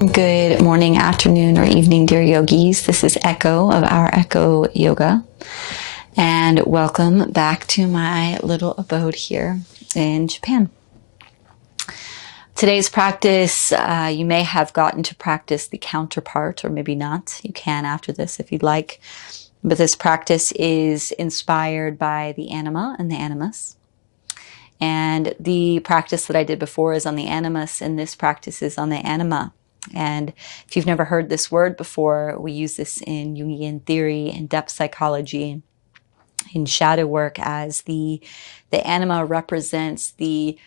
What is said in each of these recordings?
Good morning, afternoon, or evening, dear yogis. This is Echo of our Echo Yoga. And welcome back to my little abode here in Japan. Today's practice, you may have gotten to practice the counterpart, or maybe not. You can after this if you'd like. But this practice is inspired by the Anima and the animus. And the practice that I did before is on the animus, and this practice is on the anima. And if you've never heard this word before, we use this in Jungian theory, in depth psychology, in shadow work, as the anima represents the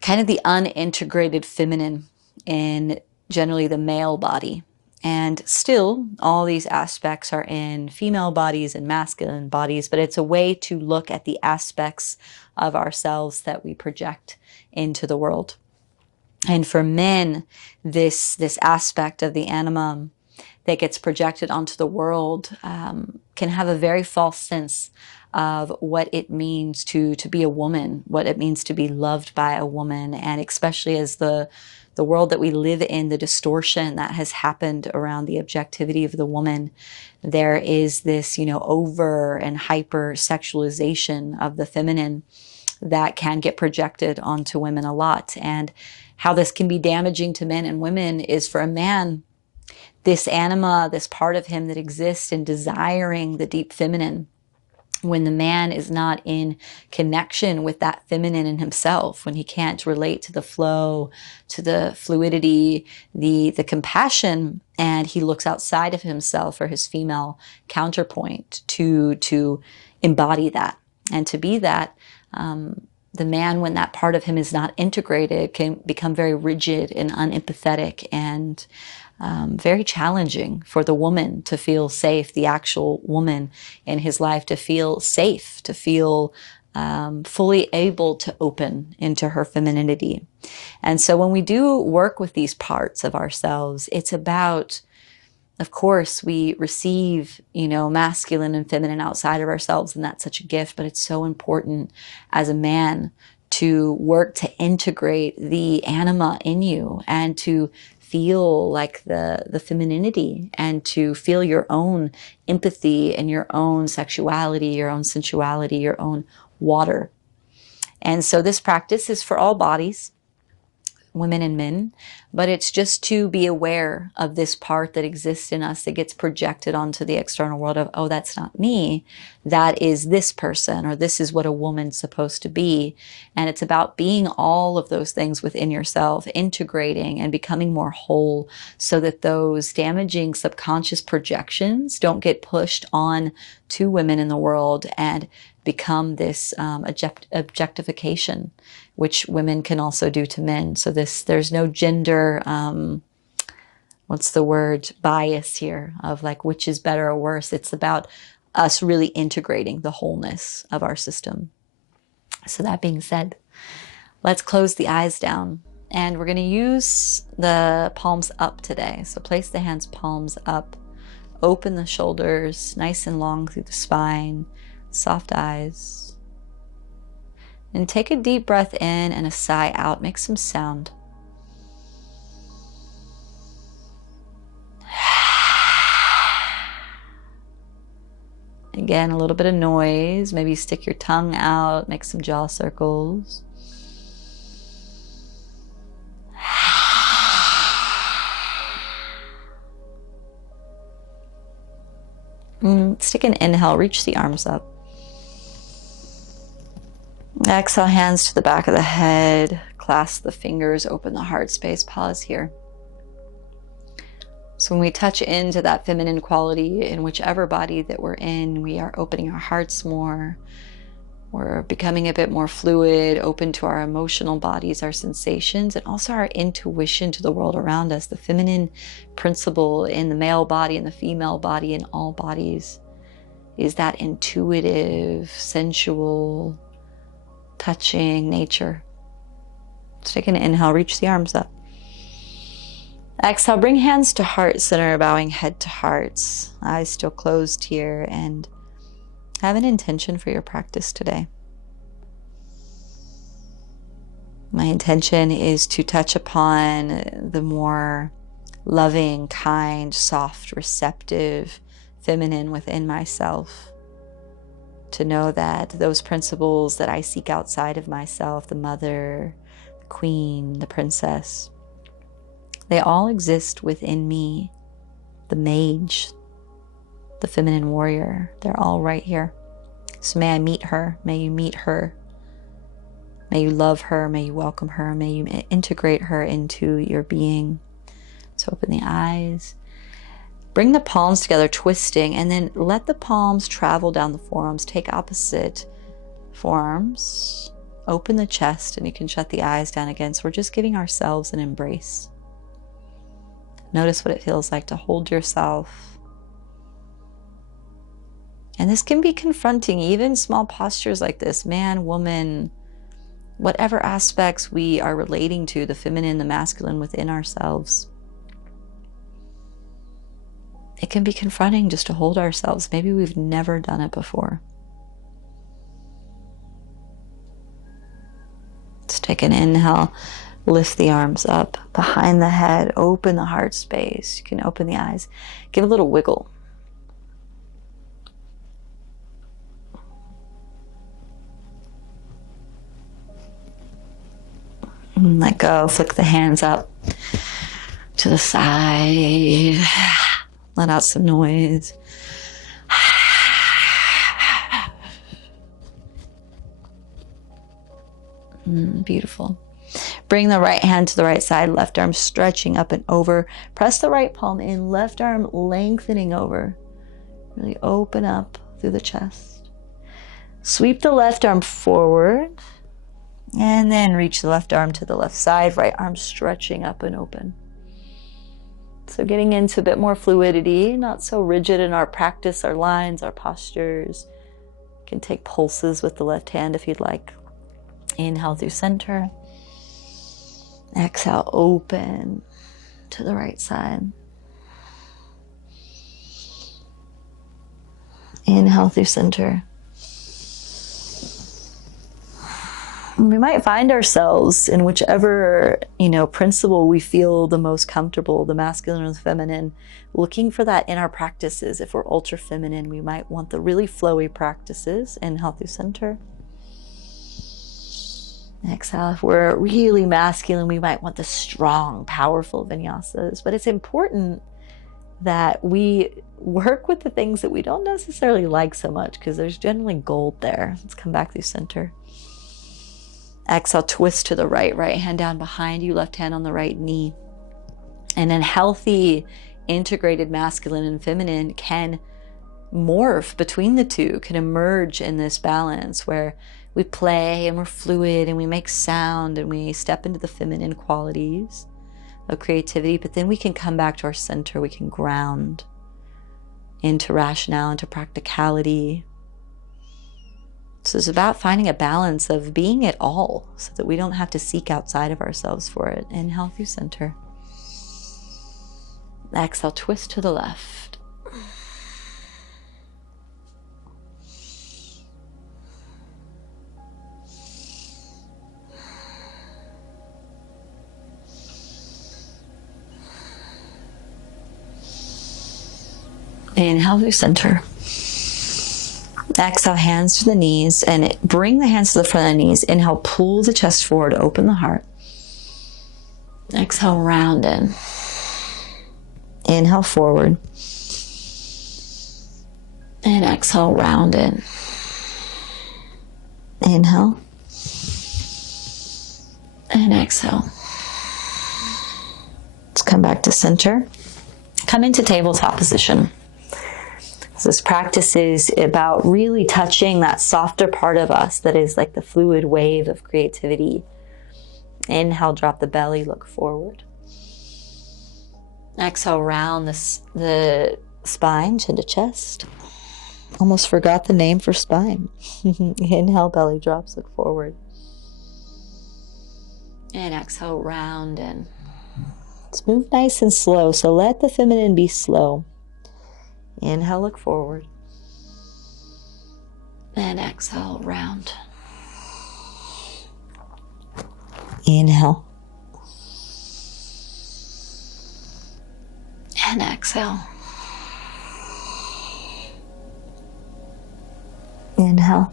kind of the unintegrated feminine in generally the male body. And still, all these aspects are in female bodies and masculine bodies, but it's a way to look at the aspects of ourselves that we project into the world. And for men, this aspect of the anima that gets projected onto the world can have a very false sense of what it means to be a woman, what it means to be loved by a woman, and especially as the world that we live in, the distortion that has happened around the objectivity of the woman, there is this, over and hyper sexualization of the feminine that can get projected onto women a lot. And how this can be damaging to men and women is, for a man, this anima, this part of him that exists in desiring the deep feminine, when the man is not in connection with that feminine in himself, when he can't relate to the flow, to the fluidity, the compassion, and he looks outside of himself or his female counterpoint to embody that and to be that, the man, when that part of him is not integrated, can become very rigid and unempathetic and very challenging for the woman to feel safe, the actual woman in his life to feel safe, to feel fully able to open into her femininity. And so when we do work with these parts of ourselves, it's about, of course, we receive, masculine and feminine outside of ourselves, and that's such a gift, but it's so important as a man to work to integrate the anima in you and to feel like the femininity and to feel your own empathy and your own sexuality, your own sensuality, your own water. And so this practice is for all bodies, women and men, but it's just to be aware of this part that exists in us that gets projected onto the external world of, oh, that's not me, that is this person, or this is what a woman's supposed to be. And it's about being all of those things within yourself, integrating and becoming more whole so that those damaging subconscious projections don't get pushed on to women in the world and become this objectification, which women can also do to men. So there's no gender, bias here of like which is better or worse. It's about us really integrating the wholeness of our system. So that being said, let's close the eyes down, and we're going to use the palms up today. So place the hands palms up, open the shoulders nice and long through the spine, soft eyes, and take a deep breath in and a sigh out. Make some sound. Again, a little bit of noise. Maybe stick your tongue out, make some jaw circles. Stick an inhale, reach the arms up. Exhale, hands to the back of the head, clasp the fingers, open the heart space, pause here. So when we touch into that feminine quality in whichever body that we're in, we are opening our hearts more. We're becoming a bit more fluid, open to our emotional bodies, our sensations, and also our intuition to the world around us. The feminine principle in the male body and the female body in all bodies is that intuitive, sensual, touching nature. So take an inhale, reach the arms up. Exhale, bring hands to heart center, bowing head to heart. Eyes still closed here, and have an intention for your practice today. My intention is to touch upon the more loving, kind, soft, receptive, feminine within myself. To know that those principles that I seek outside of myself, the mother, the queen, the princess, they all exist within me. The mage, the feminine warrior, they're all right here. So may I meet her, may you meet her. May you love her, may you welcome her, may you integrate her into your being. So open the eyes. Bring the palms together, twisting, and then let the palms travel down the forearms. Take opposite forearms. Open the chest, and you can shut the eyes down again. So we're just giving ourselves an embrace. Notice what it feels like to hold yourself. And this can be confronting, even small postures like this, man, woman, whatever aspects we are relating to, the feminine, the masculine within ourselves. It can be confronting just to hold ourselves. Maybe we've never done it before. Let's take an inhale. Lift the arms up behind the head. Open the heart space. You can open the eyes. Give a little wiggle. And let go. Flick the hands up to the side. Let out some noise. Beautiful. Bring the right hand to the right side, left arm stretching up and over. Press the right palm in, left arm lengthening over. Really open up through the chest. Sweep the left arm forward, and then reach the left arm to the left side, right arm stretching up and open. So getting into a bit more fluidity, not so rigid in our practice, our lines, our postures. You can take pulses with the left hand if you'd like. Inhale through center. Exhale, open to the right side. Inhale through center. We might find ourselves in whichever, principle we feel the most comfortable, the masculine or the feminine, looking for that in our practices. If we're ultra feminine, we might want the really flowy practices. Inhale through center. Exhale. If we're really masculine, we might want the strong, powerful vinyasas. But it's important that we work with the things that we don't necessarily like so much, because there's generally gold there. Let's come back through center. Exhale, twist to the right, right hand down behind you, left hand on the right knee. And then healthy, integrated masculine and feminine can morph between the two, can emerge in this balance where we play and we're fluid and we make sound and we step into the feminine qualities of creativity, but then we can come back to our center, we can ground into rationale, into practicality. So it's about finding a balance of being it all so that we don't have to seek outside of ourselves for it. Inhale through center. Exhale, twist to the left. Inhale through center. Exhale, hands to the knees, and bring the hands to the front of the knees. Inhale, pull the chest forward, open the heart. Exhale, round in. Inhale, forward. And exhale, round in. Inhale. And exhale. Let's come back to center. Come into tabletop position. This practice is about really touching that softer part of us that is like the fluid wave of creativity. Inhale, drop the belly, look forward. Exhale, round the spine, chin to chest. Almost forgot the name for spine. Inhale, belly drops, look forward. And exhale, round in. Let's move nice and slow. So let the feminine be slow. Inhale, look forward. And exhale, round. Inhale. exhale. Inhale.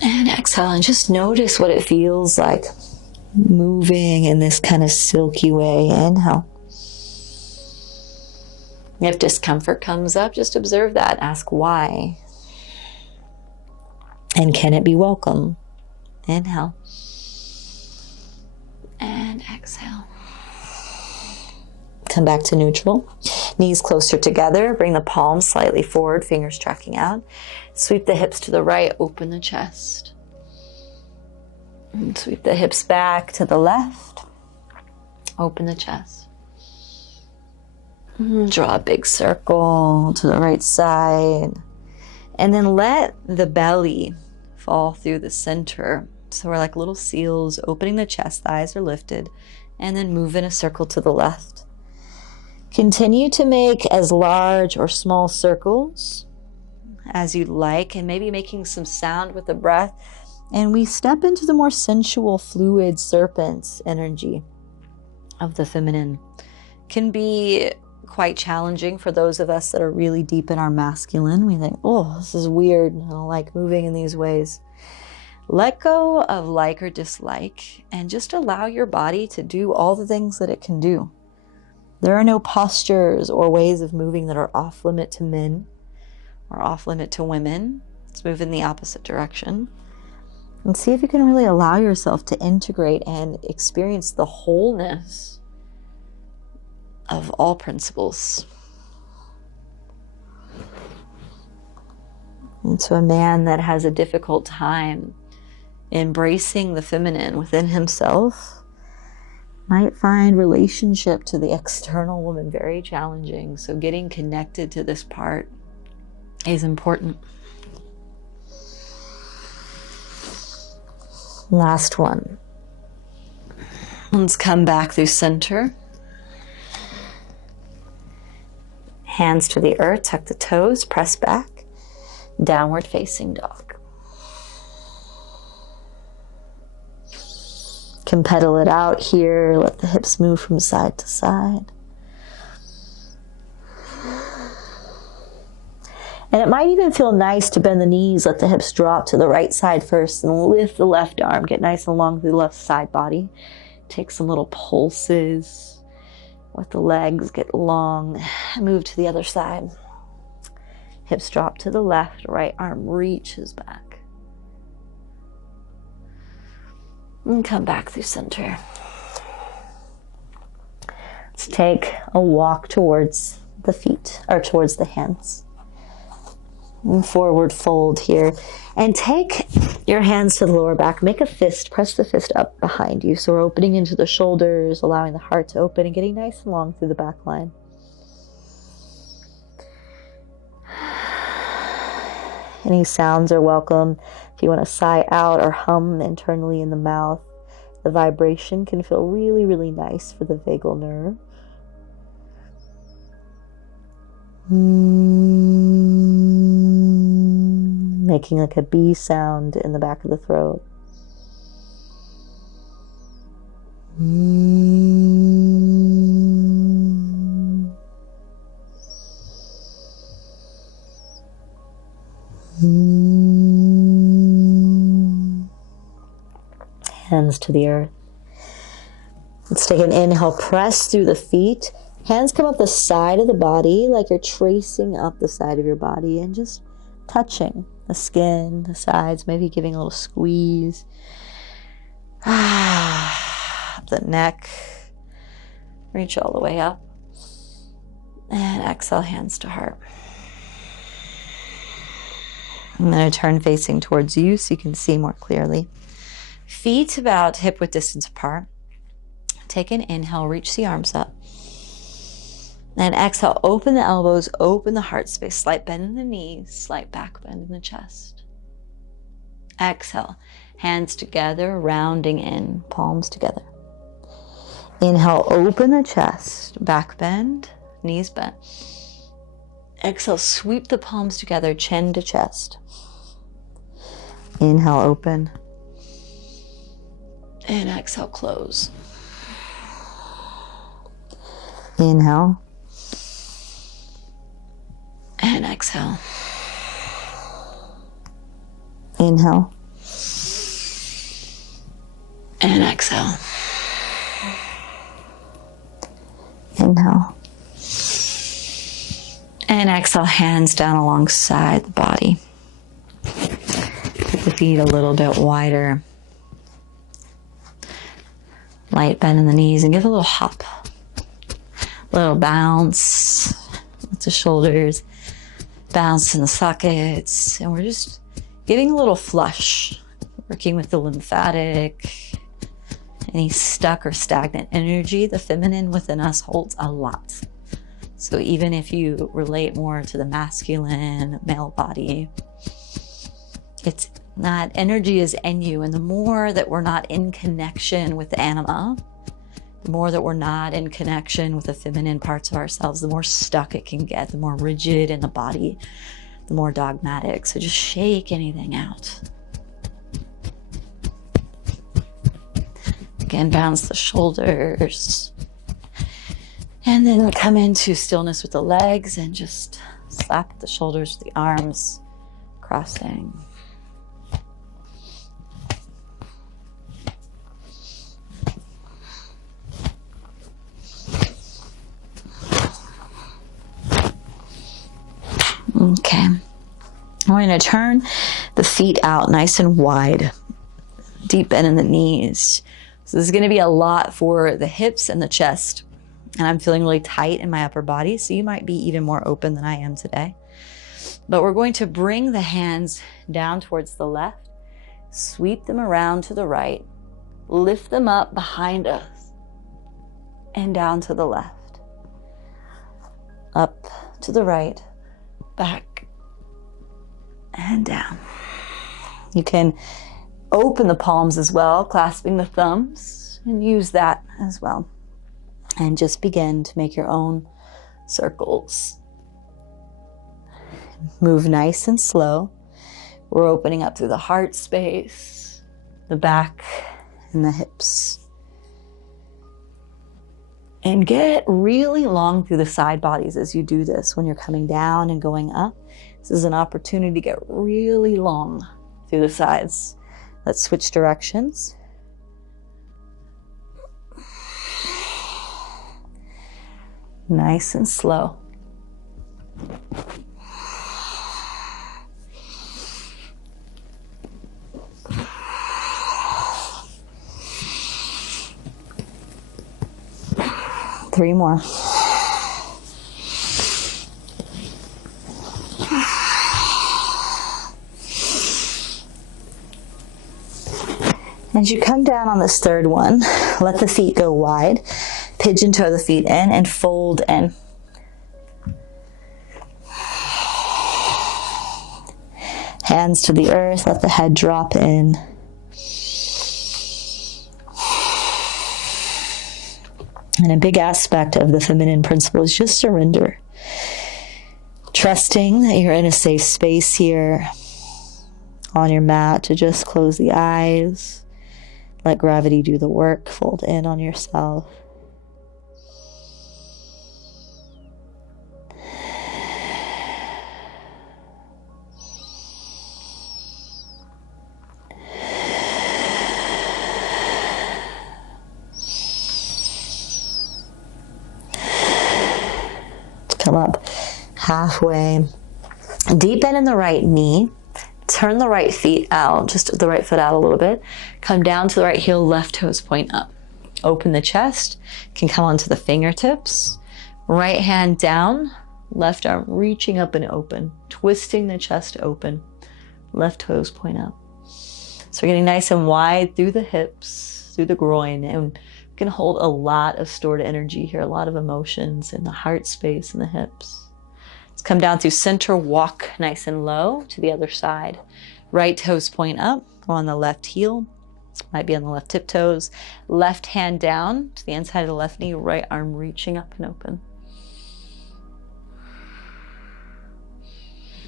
And exhale. And just notice what it feels like moving in this kind of silky way. Inhale. If discomfort comes up, just observe that. Ask why. And can it be welcome? Inhale. And exhale. Come back to neutral. Knees closer together. Bring the palms slightly forward, fingers tracking out. Sweep the hips to the right, open the chest. And sweep the hips back to the left. Open the chest. Draw a big circle to the right side. And then let the belly fall through the center. So we're like little seals, opening the chest, the eyes are lifted, and then move in a circle to the left. Continue to make as large or small circles as you'd like, and maybe making some sound with the breath. And we step into the more sensual, fluid serpent energy of the feminine. Can be quite challenging for those of us that are really deep in our masculine. We think, oh, this is weird. I don't like moving in these ways. Let go of like or dislike and just allow your body to do all the things that it can do. There are no postures or ways of moving that are off limit to men or off limit to women. Let's move in the opposite direction and see if you can really allow yourself to integrate and experience the wholeness of all principles. And so a man that has a difficult time embracing the feminine within himself might find relationship to the external woman very challenging. So getting connected to this part is important. Last one. Let's come back through center. Hands to the earth, tuck the toes, press back. Downward facing dog. Can pedal it out here. Let the hips move from side to side. And it might even feel nice to bend the knees, let the hips drop to the right side first, and lift the left arm. Get nice and long through the left side body. Take some little pulses with the legs, get long, move to the other side. Hips drop to the left, right arm reaches back. And come back through center. Let's take a walk towards the feet, or towards the hands. And forward fold here. And take your hands to the lower back. Make a fist. Press the fist up behind you. So we're opening into the shoulders, allowing the heart to open and getting nice and long through the back line. Any sounds are welcome. If you want to sigh out or hum internally in the mouth, the vibration can feel really, really nice for the vagal nerve. Making like a B sound in the back of the throat. Hands to the earth. Let's take an inhale, press through the feet. Hands come up the side of the body like you're tracing up the side of your body and just touching the skin, the sides, maybe giving a little squeeze. Up the neck. Reach all the way up. And exhale, hands to heart. I'm going to turn facing towards you so you can see more clearly. Feet about hip-width distance apart. Take an inhale, reach the arms up. And exhale, open the elbows, open the heart space. Slight bend in the knees, slight back bend in the chest. Exhale, hands together, rounding in, palms together. Inhale, open the chest, back bend, knees bent. Exhale, sweep the palms together, chin to chest. Inhale, open. And exhale, close. Inhale. And exhale. Inhale. And exhale. Inhale. And exhale, hands down alongside the body. Keep the feet a little bit wider. Light bend in the knees and give a little hop. A little bounce with the shoulders. Bounce in the sockets. And we're just giving a little flush. Working with the lymphatic. Any stuck or stagnant energy, the feminine within us holds a lot. So even if you relate more to the masculine, male body, it's not, energy is in you. And the more that we're not in connection with the anima, the more that we're not in connection with the feminine parts of ourselves, the more stuck it can get, the more rigid in the body, the more dogmatic. So just shake anything out. Again, bounce the shoulders. And then come into stillness with the legs and just slap the shoulders, the arms, crossing. Okay. We're going to turn the feet out nice and wide. Deep bend in the knees. So this is going to be a lot for the hips and the chest. And I'm feeling really tight in my upper body, so you might be even more open than I am today. But we're going to bring the hands down towards the left, sweep them around to the right, lift them up behind us, and down to the left. Up to the right, back, and down. You can open the palms as well, clasping the thumbs, and use that as well. And just begin to make your own circles. Move nice and slow. We're opening up through the heart space, the back, and the hips. And get really long through the side bodies as you do this when you're coming down and going up. This is an opportunity to get really long through the sides. Let's switch directions. Nice and slow. Three more. As you come down on this third one, let the feet go wide. Pigeon toe the feet in and fold in. Hands to the earth, let the head drop in. And a big aspect of the feminine principle is just surrender. Trusting that you're in a safe space here on your mat to just close the eyes. Let gravity do the work. Fold in on yourself. Come up halfway. Deep bend in the right knee. Turn the right feet out, just the right foot out a little bit. Come down to the right heel, left toes point up. Open the chest, can come onto the fingertips. Right hand down, left arm reaching up and open. Twisting the chest open. Left toes point up. So we're getting nice and wide through the hips, through the groin, and we can hold a lot of stored energy here, a lot of emotions in the heart space and the hips. Let's come down through center, walk nice and low to the other side. Right toes point up on the left heel, might be on the left tiptoes. Left hand down to the inside of the left knee, right arm reaching up and open.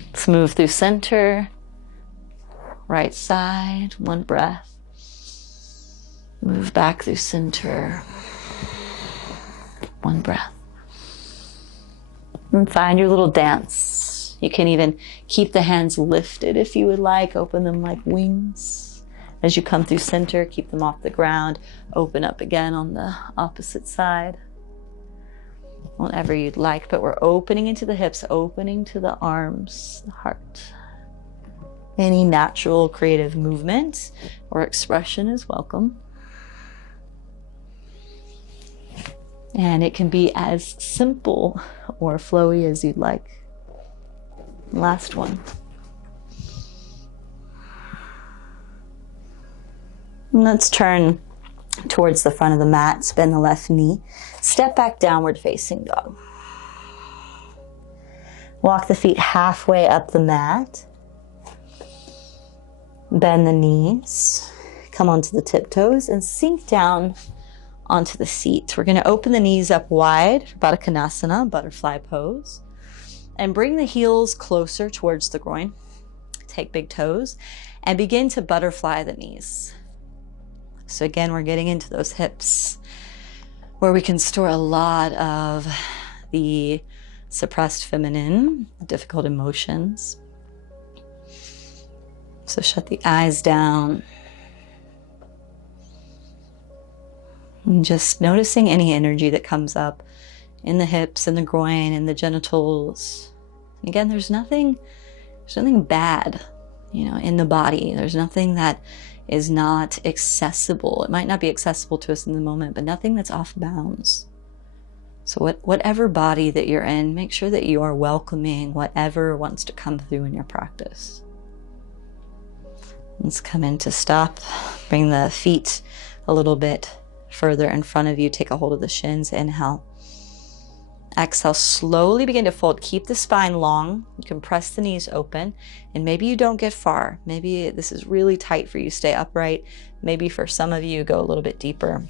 Let's move through center, right side, one breath. Move back through center, one breath. And find your little dance. You can even keep the hands lifted if you would like. Open them like wings. As you come through center, keep them off the ground. Open up again on the opposite side. Whatever you'd like, but we're opening into the hips, opening to the arms, the heart. Any natural creative movement or expression is welcome. And it can be as simple or flowy as you'd like. Last one. And let's turn towards the front of the mat, bend the left knee. Step back, downward facing dog. Walk the feet halfway up the mat. Bend the knees. Come onto the tiptoes and sink down onto the seat. We're going to open the knees up wide for Baddha Konasana, butterfly pose. And bring the heels closer towards the groin. Take big toes and begin to butterfly the knees. So again, we're getting into those hips where we can store a lot of the suppressed feminine, difficult emotions. So shut the eyes down. And just noticing any energy that comes up in the hips and the groin and the genitals. And again, there's nothing bad, in the body. There's nothing that is not accessible. It might not be accessible to us in the moment, but nothing that's off bounds. So whatever body that you're in, make sure that you are welcoming whatever wants to come through in your practice. Let's come in to stop. Bring the feet a little bit further in front of you. Take a hold of the shins. Inhale. Exhale, slowly begin to fold. Keep the spine long. You can press the knees open. And maybe you don't get far. Maybe this is really tight for you. Stay upright. Maybe for some of you, go a little bit deeper.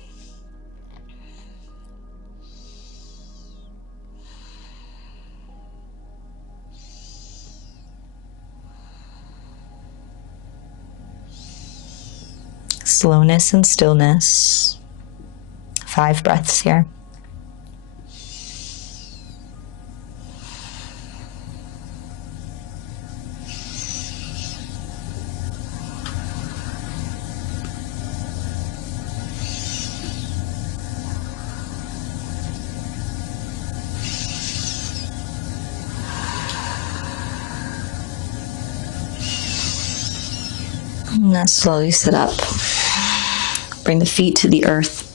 Slowness and stillness. 5 breaths here. And then slowly sit up. Bring the feet to the earth.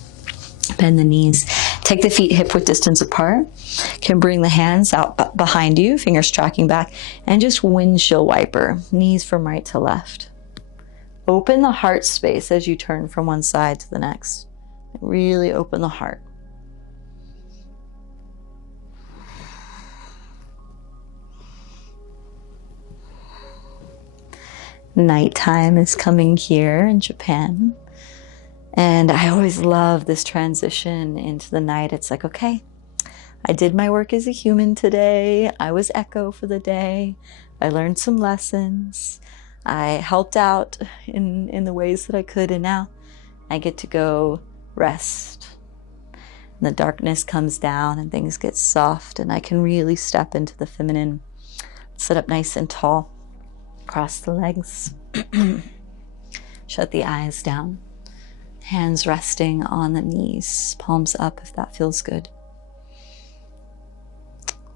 Bend the knees. Take the feet hip width distance apart. You can bring the hands out behind you, fingers tracking back, and just windshield wiper, knees from right to left. Open the heart space as you turn from one side to the next. Really open the heart. Nighttime is coming here in Japan. And I always love this transition into the night. It's like, okay, I did my work as a human today. I was echo for the day. I learned some lessons. I helped out in the ways that I could. And now I get to go rest. And the darkness comes down and things get soft. And I can really step into the feminine. Sit up nice and tall. Cross the legs. Shut the eyes down. Hands resting on the knees, palms up if that feels good.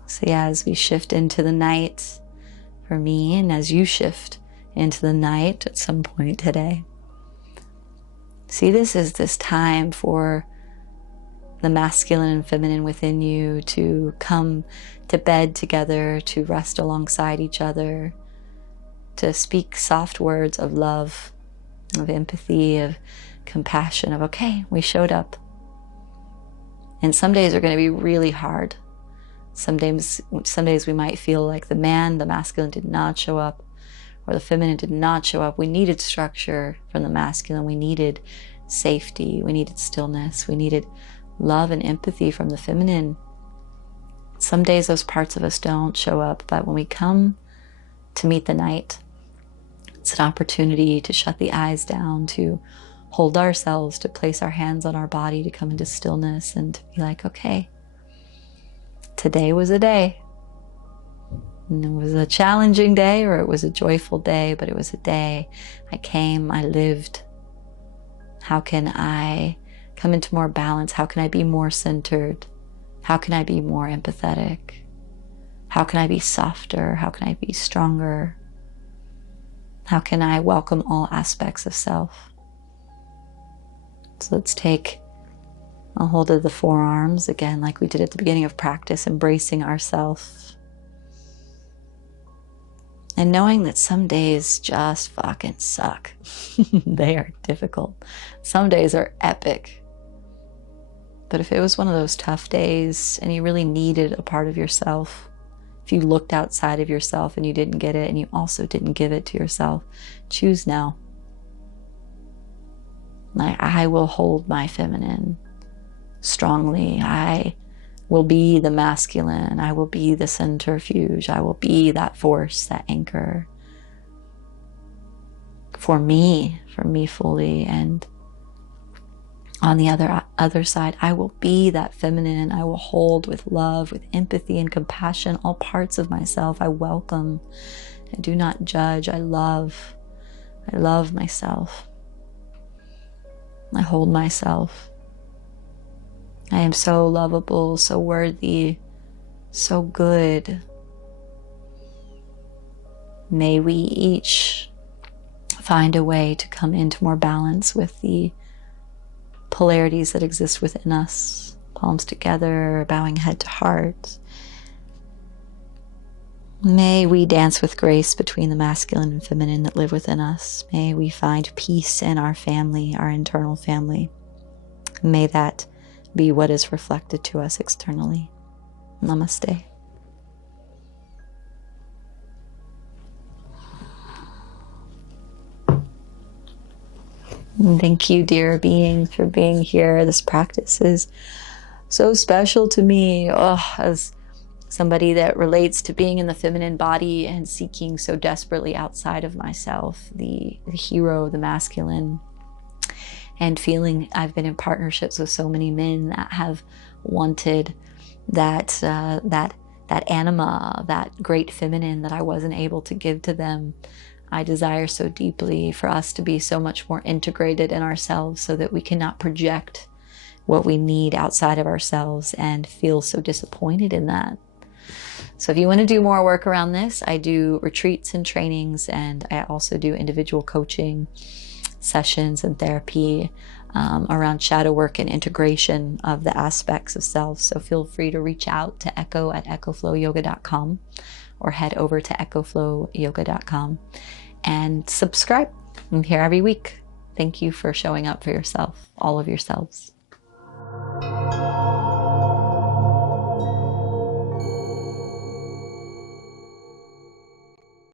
So yeah, as we shift into the night for me, and as you shift into the night at some point today, see this as this time for the masculine and feminine within you to come to bed together, to rest alongside each other, to speak soft words of love, of empathy, of compassion, of okay, we showed up. And some days are going to be really hard. Some days we might feel like the masculine did not show up, or the feminine did not show up. We needed structure from the masculine. We needed safety. We needed stillness. We needed love and empathy from the feminine. Some days those parts of us don't show up, but when we come to meet the night, it's an opportunity to shut the eyes down, to hold ourselves, to place our hands on our body, to come into stillness and to be like, okay, today was a day. And it was a challenging day or it was a joyful day, but it was a day. I came, I lived. How can I come into more balance? How can I be more centered? How can I be more empathetic? How can I be softer? How can I be stronger? How can I welcome all aspects of self? So let's take a hold of the forearms again, like we did at the beginning of practice, embracing ourselves. And knowing that some days just fucking suck. They are difficult. Some days are epic. But if it was one of those tough days and you really needed a part of yourself, if you looked outside of yourself and you didn't get it and you also didn't give it to yourself, choose now. Like, I will hold my feminine strongly. I will be the masculine. I will be the centrifuge. I will be that force, that anchor for me fully. And on the other side, I will be that feminine. I will hold with love, with empathy and compassion, all parts of myself. I welcome. I do not judge. I love myself. I hold myself. I am so lovable, so worthy, so good. May we each find a way to come into more balance with the polarities that exist within us. Palms together, bowing head to heart. May we dance with grace between the masculine and feminine that live within us. May we find peace in our family, our internal family. May that be what is reflected to us externally. Namaste. And thank you, dear beings, for being here. This practice is so special to me. As somebody that relates to being in the feminine body and seeking so desperately outside of myself, the hero, the masculine, and feeling I've been in partnerships with so many men that have wanted that anima, that great feminine that I wasn't able to give to them. I desire so deeply for us to be so much more integrated in ourselves so that we cannot project what we need outside of ourselves and feel so disappointed in that. So if you want to do more work around this, I do retreats and trainings, and I also do individual coaching sessions and therapy around shadow work and integration of the aspects of self. So feel free to reach out to echo@echoflowyoga.com or head over to echoflowyoga.com and subscribe. I'm here every week. Thank you for showing up for yourself, all of yourselves.